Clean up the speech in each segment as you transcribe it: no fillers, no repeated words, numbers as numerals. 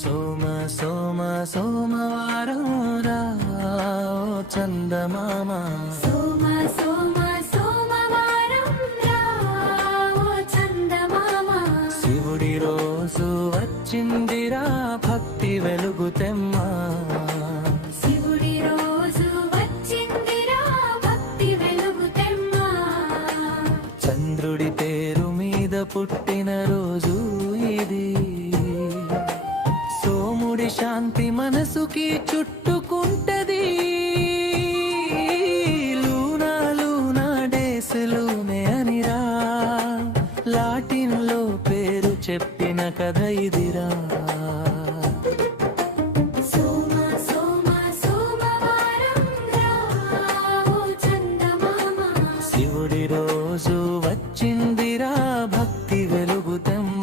సోమ సోమ సోమవారం రా చందమామ సోమ సోమ సోమవారం రా చందమామ శివుడి రోజు వచ్చిందిరా భక్తి వెలుగుతెమ్మ శివుడి రోజు వచ్చిందిరా భక్తి వెలుగుతెమ్మ చంద్రుడి పేరు మీద పుట్టిన రోజు ఇది సోముడి శాంతి మనసుకి చుట్టుకుంటది లూనా లూనా డేసులునే అనిరా లాటిన్ లో పేరు చెప్పిన కథ ఇదిరా సోమ సోమ సోమవారం రా చందమామ శివుడి రోజు వచ్చిందిరా భక్తి వెలుగుతెమ్మ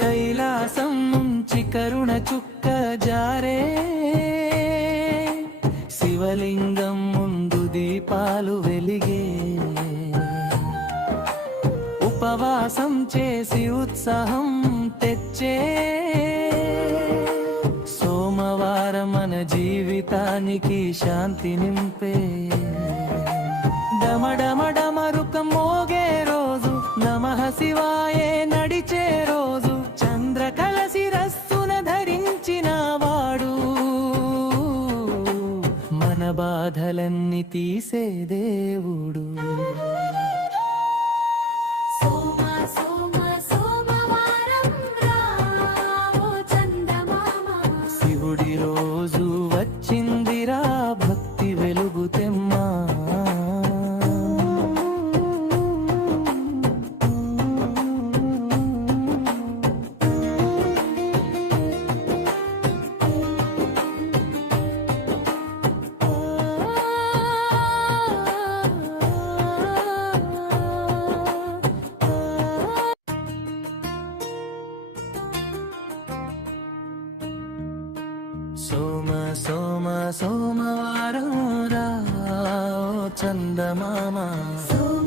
కైలాసం నుంచి కరుణ చుక్క జారే శివలింగం ముందు దీపాలు వెలిగే ఉపవాసం చేసి ఉత్సాహం తెచ్చే సోమవారం మన జీవితానికి శాంతి నింపే డమడమడమరుకం మోగే రోజు నమః శివాయే నడిచే రోజు చంద్రకళ శిరస్సున ధరించిన వాడు మన బాధలన్నీ తీసే దేవుడు సోమ సోమ సోమవారం రా చందమామ శివుడి రోజు వచ్చిందిరా భక్తి వెలుగుతెమ్మ సోమ సోమ సోమవారం రా చందమామ సోమ